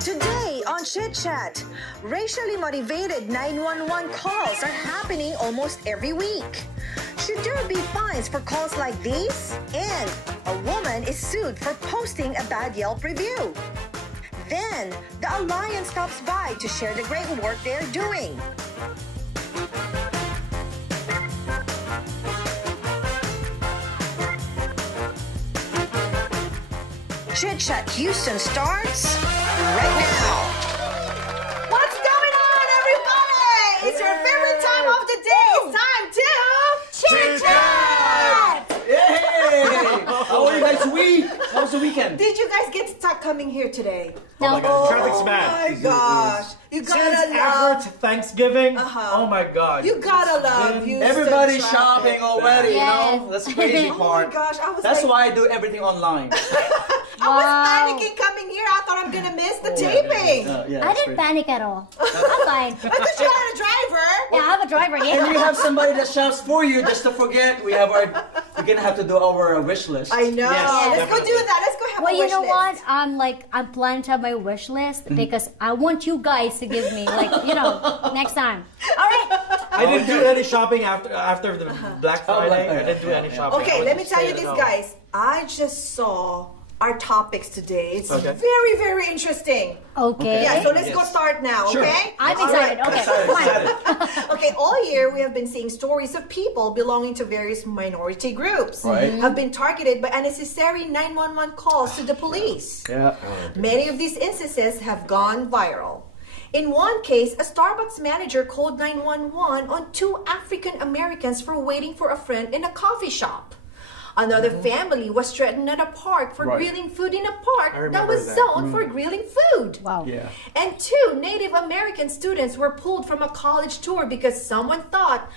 Today on Chit Chat, racially motivated 911 calls are happening almost every week. Should there be fines for calls like these? And a woman is sued for posting a bad Yelp review. Then, the Alliance stops by to share the great work they're doing. Chit Chat Houston starts right now. What's going on, everybody? It's your favorite time of the day. It's time to Chit Chat! Yay! How are you guys week? How was the weekend? Did you guys get stuck coming here today? Oh my God, traffic's Oh bad. my gosh. You Since gotta after love. Thanksgiving, oh my God. You gotta love Houston Everybody's traffic. shopping already, you know? That's the crazy Oh my part. gosh, That's why I do everything online. I was panicking coming here. I thought I'm gonna miss the taping. Yeah, I didn't panic at all. I'm fine. Because you had a driver. Yeah, I have a driver And here. you have somebody that shouts for you just to forget. We're gonna have to do our wish list. I know. Yes, Let's go do that. Let's go have Well, a you wish know list. what? I'm planning to have my wish list because I want you guys to give me, next time. All right. I didn't do any shopping after the Black Friday. Oh, I didn't do any shopping. Okay, I let me just tell you stayed this, at home. guys. I just saw our topics today. It's Okay. very, very interesting. Okay. Yeah, so let's go Yes. start now, Sure. okay? I'm All excited. right. Okay, fine. Okay, all year we have been seeing stories of people belonging to various minority groups Right. have been targeted by unnecessary 911 calls to the police. Yeah. Many of these instances have gone viral. In one case, a Starbucks manager called 911 on two African Americans for waiting for a friend in a coffee shop. Another family was threatened at a park for Right. grilling food in a park that remember was that. zoned for grilling food. Wow. Yeah. And two Native American students were pulled from a college tour because someone thought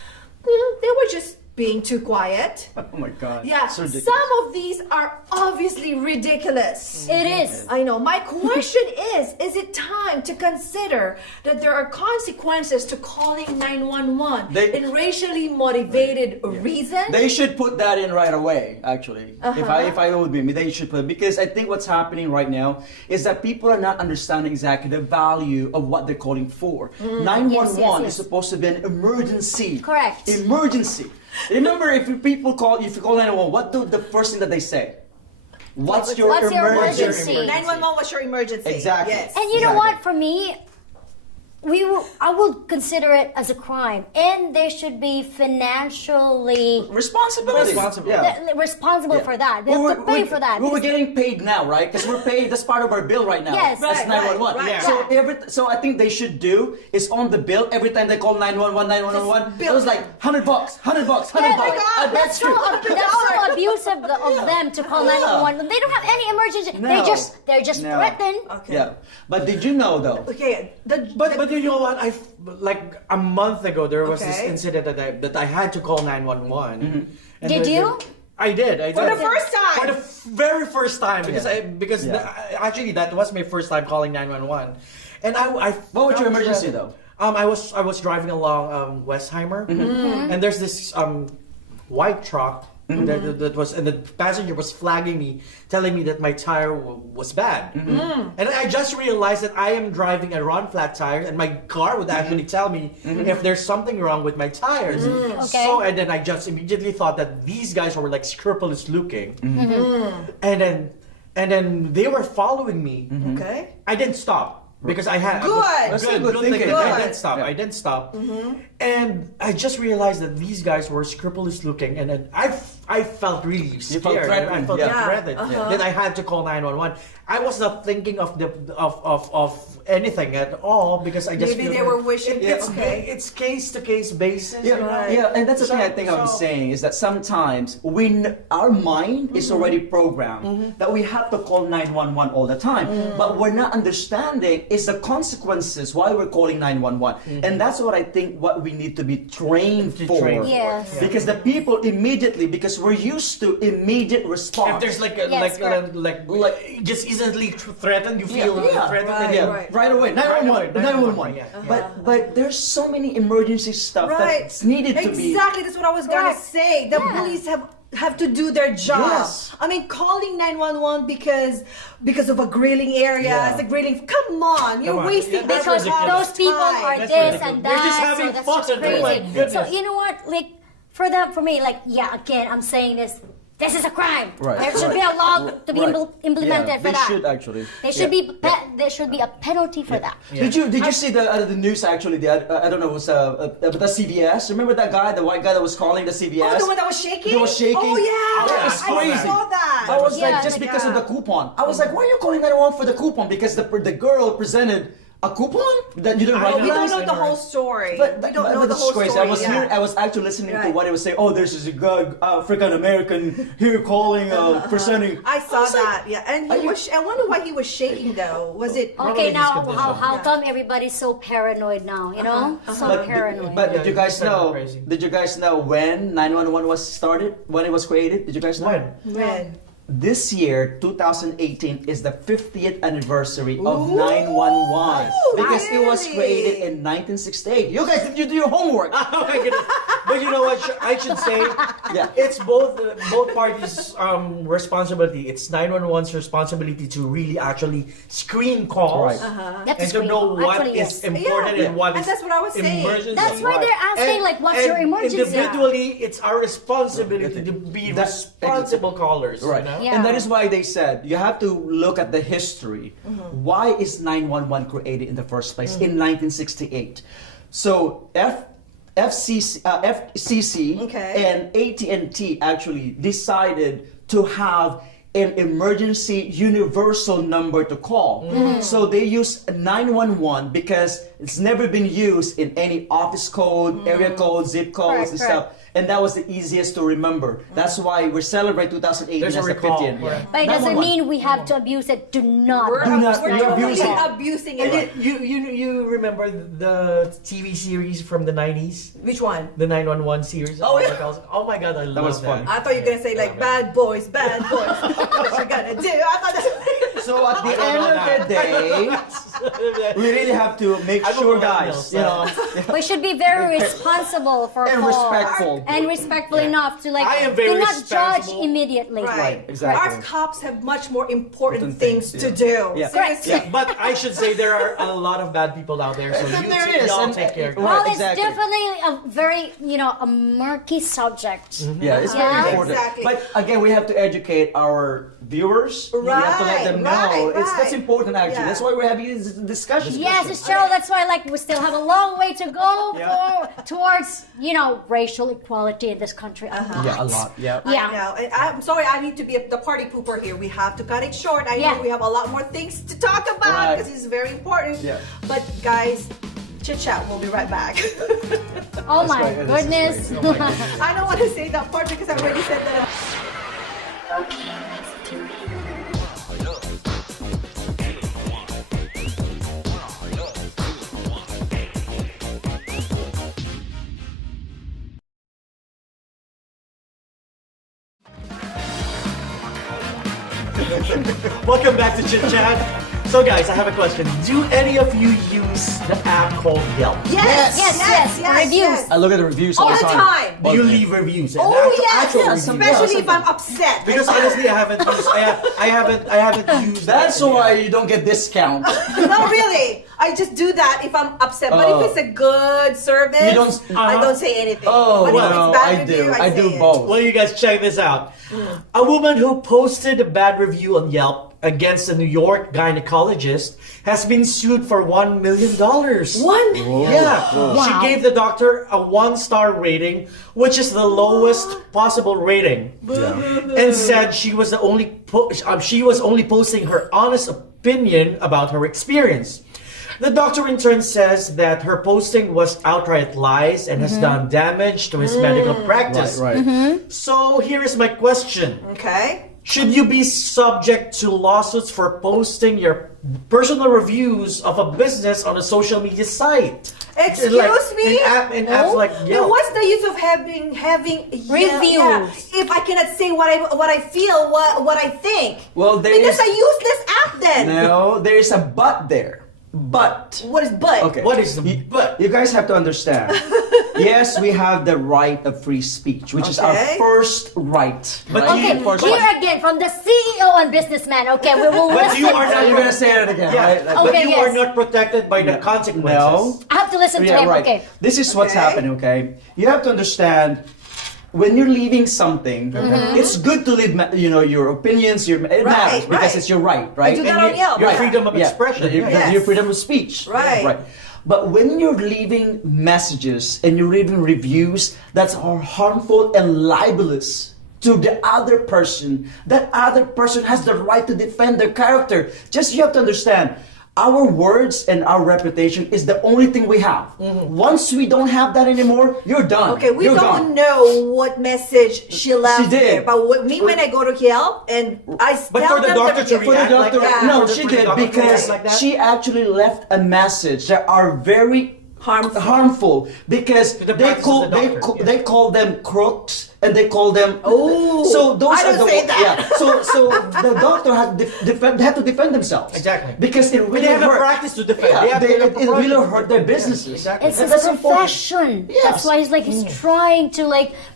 they were just being too quiet. Oh my God. Yeah, So ridiculous. some of these are obviously ridiculous. It is. I know. My question is it time to consider that there are consequences to calling 911 They- in racially motivated reasons? They should put that in right away, actually. If I would be me, they should put it, because I think what's happening right now is that people are not understanding exactly the value of what they're calling for. 911 Yes. is supposed to be an emergency. Correct. Emergency. Remember, if you call 911, what do the first thing that they say? What's your What's your emergency? emergency? 911 was your emergency. Exactly. Yes. And you know Exactly. what? For me, I will consider it as a crime, and there should be financially Responsibility. Responsible. Yeah. responsible Yeah. for that. They Well, have to pay for that. We're getting paid now, right? Because we're paid. That's part of our bill right now. Yes. That's Right, 911. right, right. So I think they should do is on the bill every time they call 911, 911. bill It was like $100, $100, $100. Yeah, God, That's so, true. that's so abusive of them to call 911. They don't have any emergency. No. They're just No. threatened. Okay. Yeah. But did you know though? Okay. But you know what? Like a month ago, there was this Okay. incident that I had to call 911. And Did you? I did. For the first time. For the very first time, because Yeah. actually that was my first time calling 911, and I What was your felt emergency that- though? I was driving along Westheimer, and there's this white truck that was, and the passenger was flagging me, telling me that my tire was bad, and I just realized that I am driving a run flat tire, and my car would actually tell me if there's something wrong with my tires. Okay. So and then I just immediately thought that these guys were like scrupulous looking, and then they were following me. Okay. I didn't stop because I had Good. That's good good thinking. thinking. I Good. didn't stop. Yeah. I didn't stop. And I just realized that these guys were scrupulous looking, and then I felt really scared. felt threatened. I felt Yeah. threatened. Then I had to call 911. I was not thinking of anything at all because I just Maybe feel they were wishing. Okay. it's case to case basis. Yeah, Right. yeah, and that's the thing I think I'm So- saying is that sometimes our mind is already programmed that we have to call 911 all the time, but we're not understanding is the consequences why we're calling 911, and that's what I think what we need to be trained To for. train for. Yes. Yeah. Because the people immediately, because we're used to immediate response. If there's like a, Yes, correct. like just easily threatened, you feel threatened. Right, yeah, right. right away. 911, 911. Yeah. But there's so many emergency stuff Right. that's needed to be. Exactly. That's what I was gonna Correct. say. The Yeah. police have have to do their job. Yes. I mean, calling 911 because of a grilling area, Yeah. it's a grilling. Come on, you're on. wasting Yeah, that's their Because ridiculous. those people time. are That's this ridiculous. and They're that. just having so that's fun. just Oh my crazy. goodness. So you know what? Like for me, like yeah, again, I'm saying this. This is a crime. Right, There should be a law to be Right. implemented Yeah, for they that. should actually. There should Yeah. be there should be a penalty for that. Did you see the news actually? I don't know, it was the CVS. Remember that guy, the white guy that was calling the CVS? Oh, the one that was shaking? That was shaking. Oh, yeah. That was I crazy. saw that. I was Yeah, like, just because of yeah. the coupon. I was like, why are you calling 911 for the coupon? Because the girl presented a coupon that you didn't Oh, we recognize. don't know the whole story. But we don't know the that's whole crazy. story. I was actually listening to Right. what it was saying. Oh, there's this African American here calling, presenting. I saw was like, that, yeah. And are he you- was. I wonder why he was shaking though. Was it? Okay, his now condition. how Yeah. come everybody's so paranoid now? You know, so paranoid. But Yeah, did you guys it's kind of know? crazy. Did you guys know when 911 was started? When it was created? Did you guys know? When? Red. This year, 2018, is the 50th anniversary of Ooh, 911 because it was really? created in 1968. You guys, did you do your homework? Oh my goodness. But you know what? I should say, Yeah. it's both parties' responsibility. It's 911's responsibility to really actually screen calls Right. That's and to screen know call. what Actually, is yes. important Yeah. and what And is that's what I was saying. emergency. That's why they're asking, like, what's your emergency? Individually, it's our responsibility to be That- responsible callers. Right. You know? Yeah. And that is why they said you have to look at the history. Why is 911 created in the first place in 1968? So FCC Okay. and AT&T actually decided to have an emergency universal number to call. So they use 911 because it's never been used in any office code, area code, zip codes Correct, and correct. stuff. And that was the easiest to remember. That's why we celebrate 2018 There's a as the recall, 50th. right. But it doesn't 911. mean we have to abuse it. Do not. We're, Do not- we're you're totally abusing it. abusing And it. you remember the TV series from the 90s? Which one? The 911 series? Oh, yeah. Oh my god, I love that. was fun. I thought you were gonna say like bad boys, what you gonna do? I thought that's So at the end of the day, we really have to make I'm a sure, millennial, guys, so- you know, We should be very responsible for And calls. respectful. And respectful enough to like I am very do not judge responsible. immediately. right. exactly. Our cops have much more important Important things things, to yeah. do. Yeah. Seriously. Yeah. But I should say there are a lot of bad people out there, so you There is, y'all and- take care of Right, Well, it's exactly. definitely a very, a murky subject. Yeah, it's Yeah. very important. Exactly. But again, we have to educate our viewers. We have to let them know. Right, That's right. important, actually. Yeah. That's why we're having this discussion. Yes, it's true. That's why, like, we still have a long way to go Yeah. towards, racial equality in this country. Yeah, a lot. Yeah. Yeah. I know. And I'm sorry, I need to be the party pooper here. We have to cut it short. I Yeah. know we have a lot more things to talk about Right. because it's very important. Yeah. But guys, Chit Chat, we'll be right back. Oh my right, this is goodness. great. I don't want to say that part because I already said that. Welcome back to Chit Chat. So guys, I have a question. Do any of you use the app called Yelp? Yes. Reviews. I look at the reviews All the time. Do you leave reviews? Oh yes, reviews. especially if Yeah, I'm upset. Because honestly, I haven't used. I haven't used. That's that why yet. you don't get discount. No, really. I just do that if I'm upset. But Oh. if it's a good service, You don't- I don't say anything. Oh, but well, if it's bad I review, do. I say do it. both. Well, you guys check this out. A woman who posted a bad review on Yelp against a New York gynecologist has been sued for $1 million. One. Yeah, Wow. she gave the doctor a 1-star rating, which is the lowest possible rating, and said she was only posting her honest opinion about her experience. The doctor in turn says that her posting was outright lies and has done damage to his medical practice. Right. So here is my question. Okay. Should you be subject to lawsuits for posting your personal reviews of a business on a social media site? Excuse me? In apps like Then Yelp. what's the use of having Reviews. if I cannot say what I feel, what I think? Well, there Then is- that's a useless app then. No, there is a but there. But. What is but? Okay. What is the You, but? you guys have to understand. Yes, we have the right of free speech, which is our Okay. first right. But right? Okay, First here one. again from the CEO and businessman. Okay, we will But listen. you are not You're gonna say it again, Yeah, right? Like, but Okay, you yes. are not protected by the consequences. No. I have to listen to him. right. Okay. This is what's Okay. happening, okay? You have to understand when you're leaving something, it's good to leave, your opinions, it matters because right. it's your right, right? do that And on you- Yelp. Your Right. freedom of expression. Your, Yes. your freedom of speech. Right. But when you're leaving messages and you're leaving reviews that are harmful and libelous to the other person, that other person has the right to defend their character. Just you have to understand, our words and our reputation is the only thing we have. Once we don't have that anymore, you're done. Okay, we You're don't gone. know what message she left did. there. But when I go to Yelp and I But tell for the them doctor to For the react like doctor, that? no, For the she did doctor to because react like that? she actually left a message that are very harmful because To the they practice call of the doctor, yeah. they call them crooks and they call them so those I are don't the say that. yeah so the doctor had they have to defend themselves Exactly. because it But really they have a hurt. practice to defend. Yeah, They have it really profession. hurt their businesses. Exactly. It's And his that's important. profession. Yes. That's why he's trying to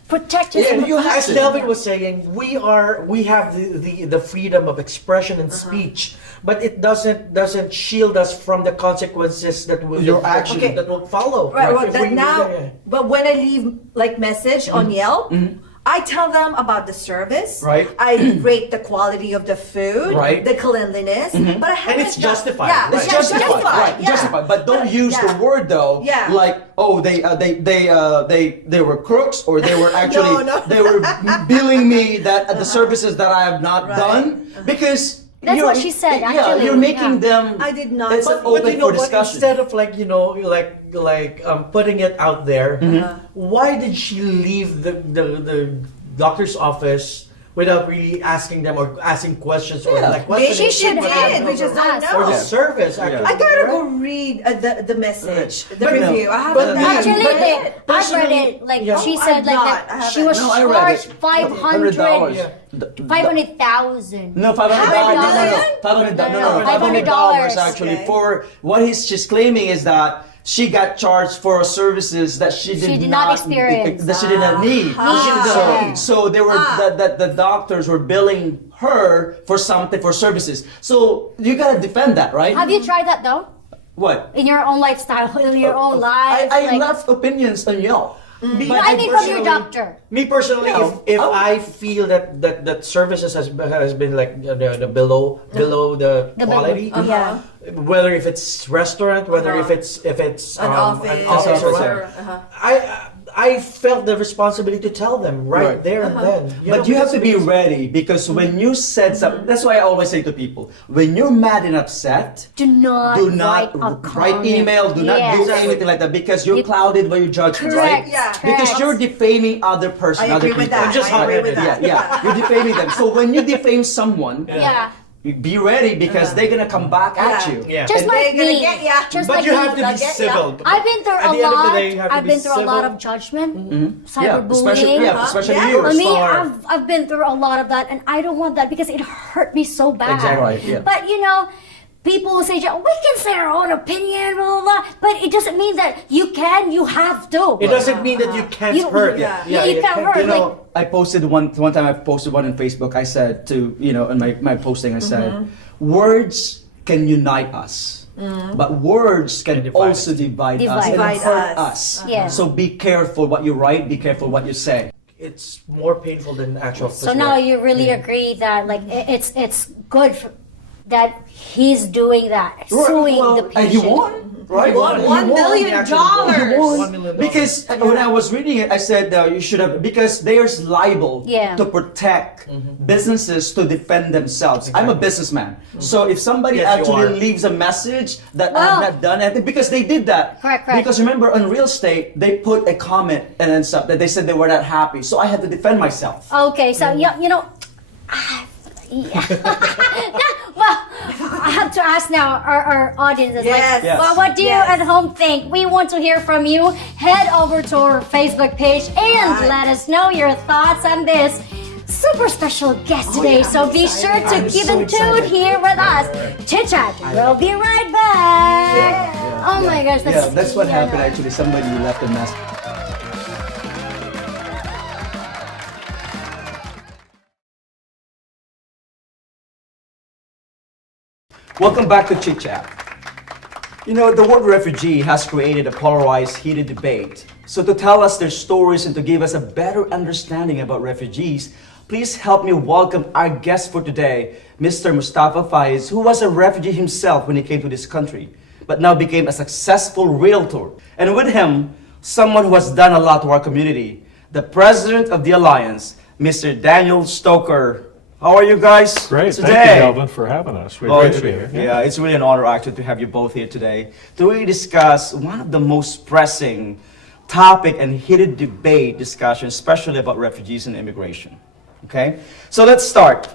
protect his. Yeah, you have As to. Delvin was saying, we have the freedom of expression and speech, but it doesn't shield us from the consequences that will Your action. Okay. that will follow. Right, well, If that we- now, yeah. but when I leave message on Yelp, I tell them about the service. Right. I rate the quality of the food. Right. The cleanliness. But I haven't it's justified, Yeah, right. It's justified, right? Yeah. Justified, but don't use Yeah. the word though. Yeah. Like, oh, they were crooks, or they were actually No. they were billing me that the services that I have not Right. done because That's you're- what she said, Yeah, actually, you're making yeah. them. I did not. It's But- open But you know for what? discussion. Instead of putting it out there, why did she leave the doctor's office without really asking them or asking questions or Yeah. questioning Maybe she them did. We or- just don't or the know. service actually. I gotta right? go read the message, the But no, review. I but haven't me- Actually, but I've read personally- it. Like Yeah. she Oh, said, I've like not. that I she haven't. was No, I read charged it. $500. Yeah. 500,000. No, $500. $500 actually Okay. for what she's claiming is that she got charged for services that she did not experience. that she did not need. Ah. So they were the doctors were billing her for something for services. So you gotta defend that, right? Have you tried that though? What? In your own lifestyle, in your own life? I left opinions on Yelp. No, I mean from your personally- doctor. Me personally, No. if Oh. I feel that services has been like the below the The quality, below. Yeah. whether if it's restaurant, whether if it's An office or or- whatever, I felt the responsibility to tell them right Right. there and then. But you have to be ready because when you said something, that's why I always say to people, when you're mad and upset, Do not do not write email, do not do Yes. anything like that because you're You- clouded by your judgment, Correct. right? Yeah. Because Correct. you're defaming other person, I other agree with people. that. I'm just I agree hard-headed. with that. Yeah, you're defaming them. So when you defame someone, Yeah. be ready because they're gonna come back at Yeah. you. Yeah. Just And like They're gonna me. get ya. Just But like you me. have to be They'll get ya. civil. I've been through At a the end of the lot. day, you have to I've be been through a lot civil. of judgment, Yeah, especially cyberbullying. especially Yeah. you. I mean, Star. I've been through a lot of that, and I don't want that because it hurt me so bad. Exactly. Right, yeah. But people will say, "We can say our own opinion, blah blah blah," but it doesn't mean that you have to. It doesn't mean that you can't You- hurt. yeah. You can't hurt. You Like, know, I posted one time. I posted one on Facebook. I said to in my posting, I said, words can unite us, but words can divide also divide us and Divide hurt us. us. Yeah. So be careful what you write. Be careful what you say. It's more painful than actual. so now you really agree that it's good that he's doing that, suing the and patient. he won, right? won He $1 million. He won. $1 million. Because when I was reading it, I said you should have because there's libel Yeah. to protect businesses to defend themselves. I'm a businessman, so if somebody Yes, you actually are. leaves a message that Well- I've not done anything because they did that. Correct. Because remember on real estate they put a comment and then stuff that they said they were not happy, so I had to defend myself. Okay, so yeah, yeah. Well, I have to ask now our audiences. Yes. Yes. Well, what do you Yes. at home think? We want to hear from you. Head over to our Facebook page and Right. let us know your thoughts on this super special guest today. yeah, so I'm be sure to I'm keep so in tune excited. here with us. Chit Chat. We'll be right back. Oh my gosh, Yeah, that's what yeah. happened actually. Somebody left a message. Welcome back to Chit Chat. You know, the word refugee has created a polarized, heated debate. So to tell us their stories and to give us a better understanding about refugees, please help me welcome our guest for today, Mr. Mustafa Faiz, who was a refugee himself when he came to this country, but now became a successful realtor. And with him, someone who has done a lot to our community, the president of the Alliance, Mr. Daniel Stoker. How are you guys Great. today? Thank you, Delvin, for having us. We Oh, appreciate it. yeah, it's really an honor actually to have you both here today to really discuss one of the most pressing topic and heated debate discussion, especially about refugees and immigration. Okay, so let's start.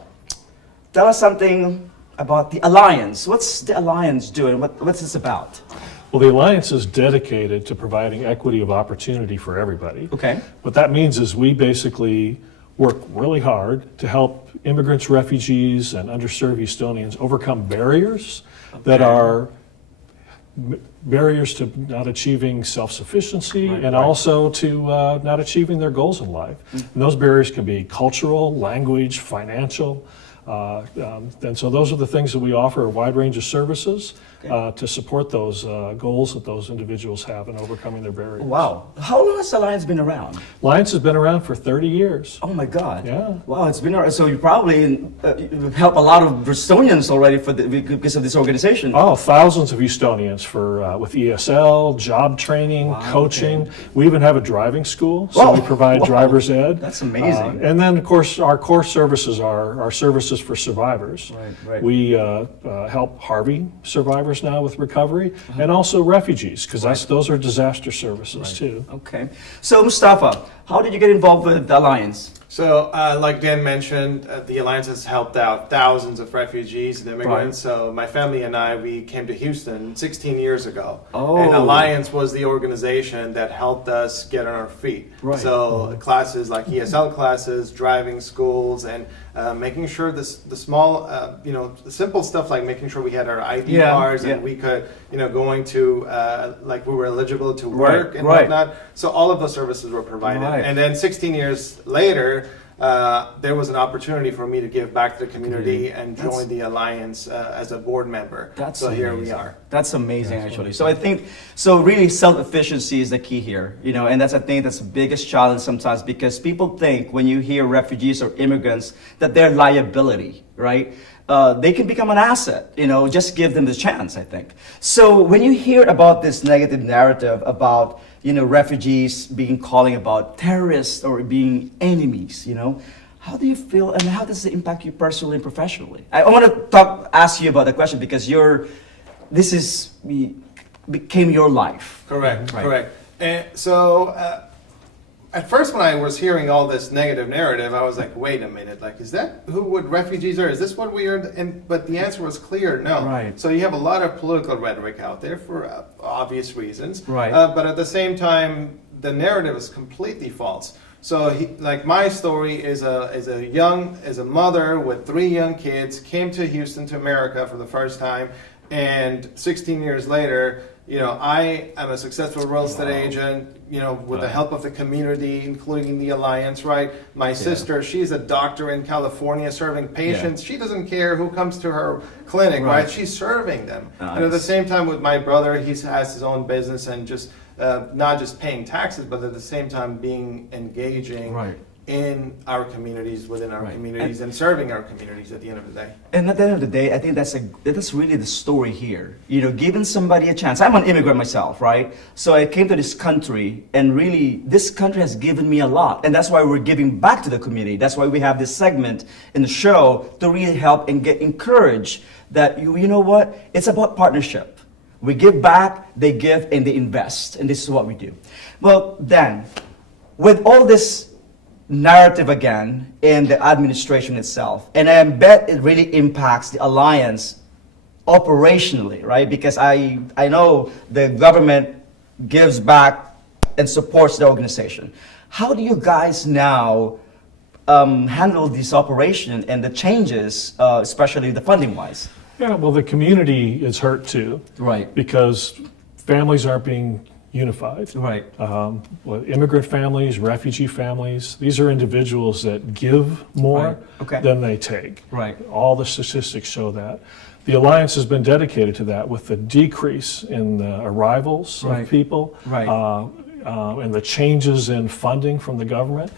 Tell us something about the Alliance. What's the Alliance doing? What's this about? Well, the Alliance is dedicated to providing equity of opportunity for everybody. Okay. What that means is we basically work really hard to help immigrants, refugees, and underserved Estonians overcome barriers that are barriers to not achieving self-sufficiency and also to not achieving their goals in life. And those barriers can be cultural, language, financial. And so those are the things that we offer, a wide range of services to support those goals that those individuals have in overcoming their barriers. Wow. How long has the Alliance been around? Alliance has been around for 30 years. Oh my God. Yeah. Wow, it's been around. So you probably help a lot of Estonians already because of this organization. Oh, thousands of Estonians for with ESL, job training, coaching. We even have a driving school, so we provide driver's ed. That's amazing. And then, of course, our core services are our services for survivors. Right. We help Harvey survivors now with recovery, and also refugees, because those are disaster services too. Okay. So Mustafa, how did you get involved with the Alliance? So, like Dan mentioned, the Alliance has helped out thousands of refugees and immigrants. So, my family and I, we came to Houston 16 years ago. Oh. And Alliance was the organization that helped us get on our feet. Right. So, classes like ESL classes, driving schools, and making sure the small, the simple stuff like making sure we had our ID cards and we could, going to, like we were eligible to work and whatnot. So, all of those services were provided. Right. And then 16 years later, there was an opportunity for me to give back to the community and join the Alliance as a board member. So here we are. That's amazing, actually. So I think, really self-efficiency is the key here, and I think that's the biggest challenge sometimes because people think when you hear refugees or immigrants that they're liability, right? They can become an asset, just give them the chance, I think. So when you hear about this negative narrative about refugees calling about terrorists or being enemies, how do you feel and how does it impact you personally and professionally? I want to ask you about the question because became your life. Correct. Right. Correct. And so at first when I was hearing all this negative narrative, I was like, wait a minute, like, is that who refugees are? Is this what we are? But the answer was clear, no. Right. So you have a lot of political rhetoric out there for obvious reasons. Right. But at the same time, the narrative is completely false. So like my story is a mother with 3 young kids, came to Houston, to America for the first time, and 16 years later, I am a successful real estate agent, with the help of the community, including the Alliance, right? My sister, she's a doctor in California serving patients. She doesn't care who comes to her clinic, right? She's serving them. Nice. And at the same time with my brother, he has his own business and just not just paying taxes, but at the same time being engaging in our communities, within our communities, and serving our communities at the end of the day. And at the end of the day, I think that's really the story here. Giving somebody a chance. I'm an immigrant myself, right? So I came to this country, and really, this country has given me a lot. And that's why we're giving back to the community. That's why we have this segment in the show to really help and get encouraged that, you know what? It's about partnership. We give back, they give, and they invest. And this is what we do. Well, Dan, with all this narrative again in the administration itself, and I bet it really impacts the Alliance operationally, right? Because I know the government gives back and supports the organization. How do you guys now handle this operation and the changes, especially the funding-wise? Yeah, well, the community is hurt too. Right. Because families aren't being unified. Right. Immigrant families, refugee families, these are individuals that give more Okay. than they take. Right. All the statistics show that. The Alliance has been dedicated to that with the decrease in the arrivals Right. of people Right. and the changes in funding from the government.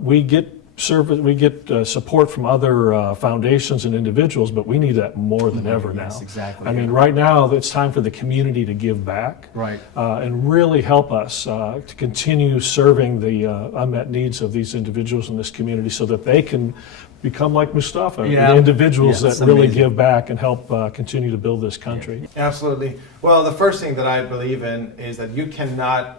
We get support from other foundations and individuals, but we need that more than ever now. Yes, exactly, I mean, yeah. right now it's time for the community to give back, Right. and really help us to continue serving the unmet needs of these individuals in this community, so that they can become like Mustafa, Yeah. the individuals Yeah, that it's really amazing. give back and help continue to build this country. Absolutely. Well, the first thing that I believe in is that you cannot,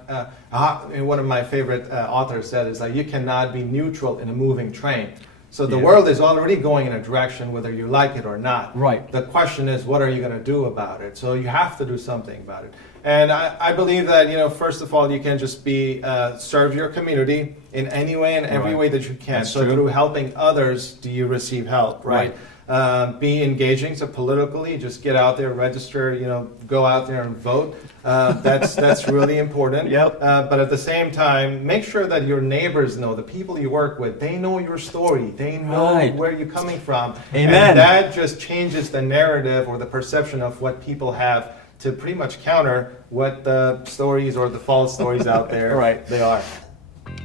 one of my favorite authors said, is that you cannot be neutral in a moving train. So the Yeah. world is already going in a direction whether you like it or not. Right. The question is, what are you going to do about it? So you have to do something about it. And I believe that, first of all, you can just be serve your community in any way and every Right. way that you can. That's so true. through helping others, do you receive help, right? Be engaging. So politically, just get out there, register. Go out there and vote. That's really important. Yep. But at the same time, make sure that your neighbors know, the people you work with, they know your story. They know Right. where you're coming from. Amen. And that just changes the narrative or the perception of what people have to pretty much counter what the stories or the false stories out there Right. they are.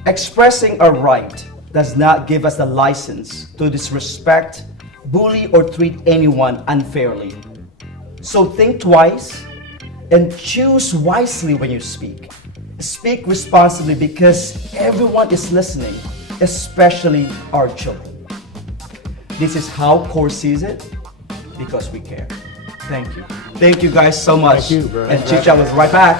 Expressing a right does not give us the license to disrespect, bully, or treat anyone unfairly. So think twice and choose wisely when you speak. Speak responsibly because everyone is listening, especially our children. This is how CORE sees it, because we care. Thank you. Thank you guys so much. Thank you very And much. Chit Chat will be right back.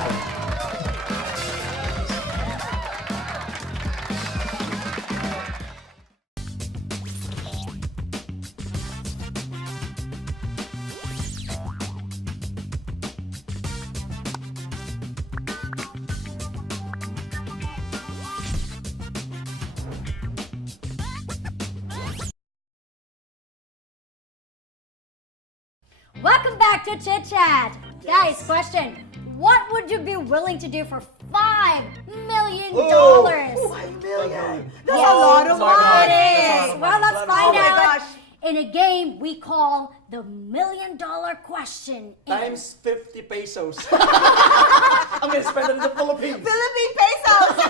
Welcome back to Chit Chat. Guys, question. What would you be willing to do for $5 million? $5 million. That's a lot of money. It is. Well, let's find Oh my out. gosh. In a game we call the $1 million question. Times 50 pesos. I'm gonna spend it in the Philippines. Philippine pesos.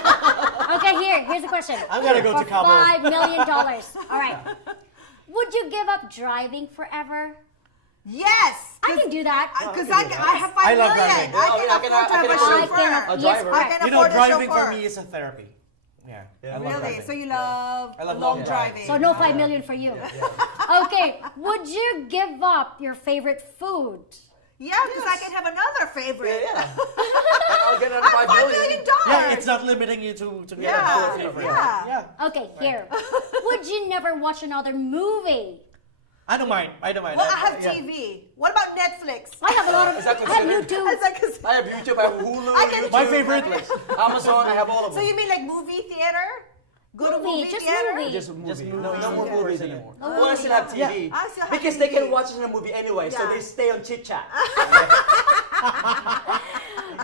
Okay, here's the question. I'm gonna go for to Cabo. $5 million. All right. Would you give up driving forever? Yes. I can do that. Because I have $5 I love million. driving. I can afford to have a I chauffeur. can. Yes, driver. I correct. can afford a Driving chauffeur. for me is a therapy. Yeah. I love Really? driving. So you love I love long long driving. So no $5 million for you. Okay. Would you give up your favorite food? Yeah, because I can have another favorite. I'll get another $5 million. Yeah, it's not limiting you to get Yeah, a favorite. yeah. Okay, here. Would you never watch another movie? I don't mind. Well, I have TV. What about Netflix? I have a lot of. Is that I have considered- YouTube. It's like I have YouTube, I have Hulu, I can- YouTube, My favorite- Netflix, Amazon, I have all of So them. you mean like movie theater? Go to Movie, movie just theater? movie. Just a movie. Just no movies. more Yeah. movies anymore. Oh, Well, I still have TV. I still have Because TV. they can watch it in a movie anyway, so Yeah. they stay on Chit Chat.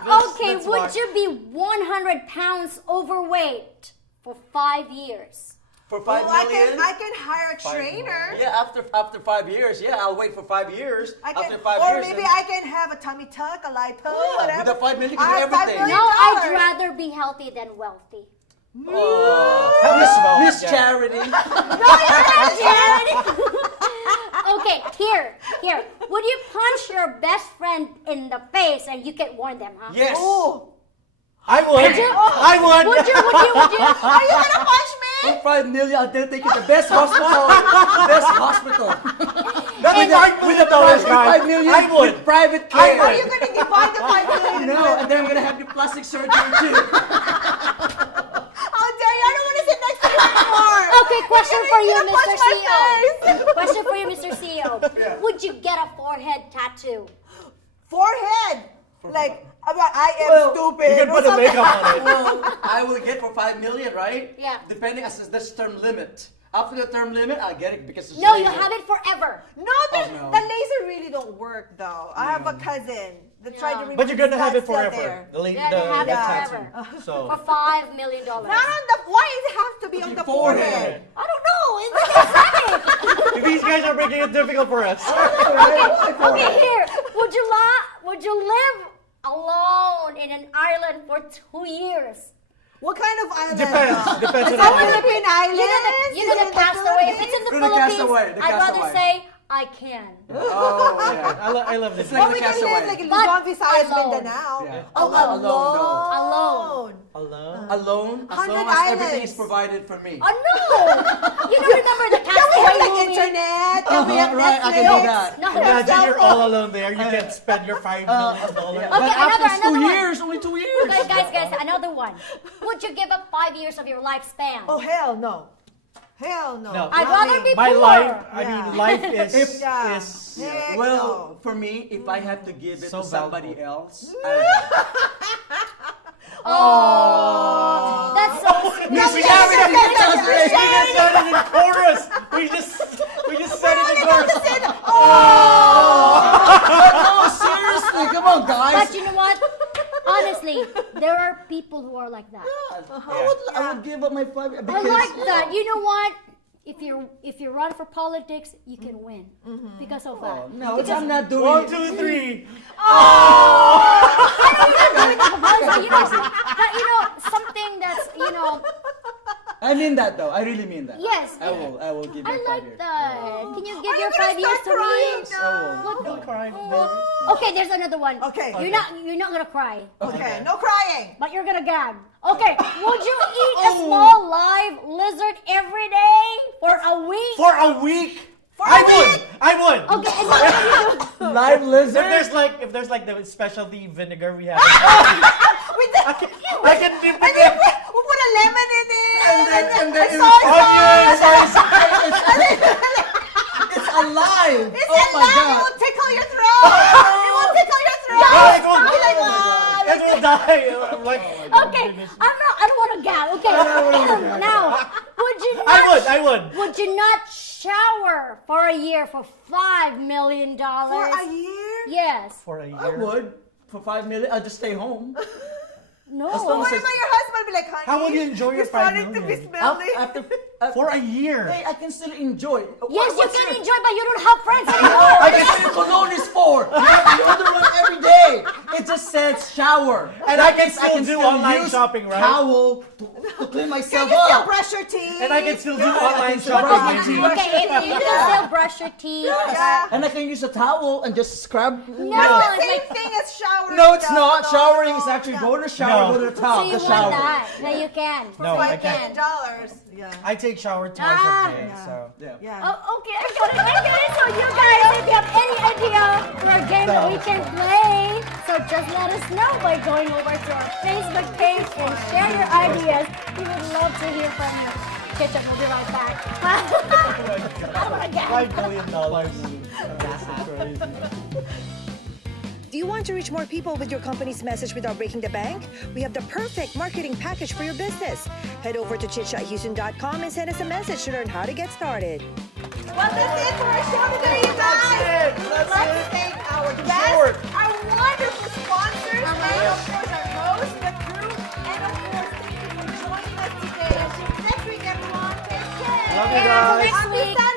Okay, that's would why- you be 100 pounds overweight for 5 years? For 5 Well, million. I can hire a trainer. Yeah, after 5 years. Yeah, I'll wait for 5 years. I can, After 5 or years. maybe then- I can have a tummy tuck, a lipo, Yeah, whatever. with the 5 million, you I can do have $5 everything. million. No, I'd rather be healthy than wealthy. Miss Charity. Okay, here. Would you punch your best friend in the face and you can warn them, huh? Yes. Oh, I would. you? I would. Would you? are you gonna punch me? For 5 million, I'll take you to the best hospital. Best hospital. With the dollars, With guys. 5 million, I would. with private care. Are you gonna divide the $5 million? No, and then I'm gonna have the plastic surgery too. How dare you? I don't want to sit next to you anymore. Okay, question for you, You're gonna Mr. punch my CEO. face. Question for you, Mr. CEO. Would you get a forehead tattoo? Forehead. Like, I am stupid. You can or put the something. makeup on it. Well, I will get for 5 million, right? Yeah. Depending as this term limit. After the term limit, I'll get it because it's No, you laser. have it forever. No, no. the laser really don't work though. I have a cousin that tried to remove But you're gonna his have it fat cell forever. there. The Yeah, they have it tattoo. forever. So For $5 million. Not on the. Why does it have to be on the forehead? I don't know. It's aesthetic. These guys are making it difficult for us. Okay, here. Would you live alone in an island for 2 years? What kind of island? Depends on the Philippine Islands? You know the castaway. If it's in the Through the Philippines, castaway, the I'd rather castaway. say I can. Oh, yeah. I love this. It's Or like we the can live castaway. like in But Luzon, Visayas, alone. Mindanao. Yeah. Oh, Alone, Alone. Alone. Alone, as 100 long as everything is islands. provided for me. Oh no! You don't remember the Can we castaway have like movie? internet? Can we have Right, I can do Netflix? that. No. Imagine you're all alone there. You can spend your $5 million. Okay, After another 2 one. years, only 2 years. Guys, another one. Would you give up 5 years of your lifespan? Oh, hell no. Hell no. No. I'd rather be My poor. life, I Yeah. mean, life is Yeah. is Heck Well, no. for me, if I have to give it So to somebody valuable. else, Oh, that's so sweet. We just said it in chorus. We just said it in chorus. no, seriously, come on, guys. But you know what? Honestly, there are people who are like that. I would give up my 5 years. I like that. You know what? If you run for politics, you can win because of that. No, I'm not doing 1, it. 2, 3. But you know something that's I mean that though. I really mean that. yes. I will give you I 5 like years. that. Can you give Are your you gonna 5 years start to crying me? now? Don't cry, baby. Okay, there's another one. Okay. You're not gonna cry, Okay, no crying. but you're gonna gag. Okay, would you eat a small live lizard every day for a week? For a week. I would. Okay, and what would you do? Live lizard. If there's like the specialty vinegar we have, With the, I can dip and it in. we put a lemon in it. And then Onions. it's alive. It's Oh my alive. It god. will tickle your throat. It will tickle your throat. Yeah, it will. Be like, "Ah," It will die. I'm like, Okay, I don't want to gag. Okay, now would you not? I would. Would you not shower for a year for $5 million? For a year? Yes. For a year. I would. For 5 million, I'll just stay home. No. As long What as about your husband? Be like, honey. How will you enjoy your you're starting 5 to be million? smelly. After, For a year. hey, I can still enjoy. Yes, you What's can your- enjoy, but you don't have friends anymore. I can see cologne is for. You have the other one every day. It just says shower. And That I can means still do online use shopping, right? Towel to clean Can myself you still up. brush your teeth? And I can still do Yeah, online I can shopping. brush my teeth. Okay, if you can still brush your teeth. Yeah. And I can use a towel and just scrub. No, It's the it's same like, thing as showering. No, it's though. not. No, Showering no, is actually no. go to the shower, No. go to the so tub, you the want shower. that? No, you can. No, I $5 can't. million. Yeah. I take shower twice Ah. a day, so. Yeah. Yeah. Oh, okay, I get it. So you guys, if you have any idea for a game that we can play, so just let us know by going over to our Facebook page and share your ideas. We would love to hear from you. Chit Chat, we'll be right back. I don't want to get $5 million. That's crazy. Do you want to reach more people with your company's message without breaking the bank? We have the perfect marketing package for your business. Head over to chitchathouston.com and send us a message to learn how to get started. Well, that's it for our show today, you guys. That's Let's it. thank our Short. guests, our wonderful sponsors, and of course our host, the crew, and of course thank you for joining us today. Until next week, everyone, take care. Love you Until guys. next Happy week. Sunday.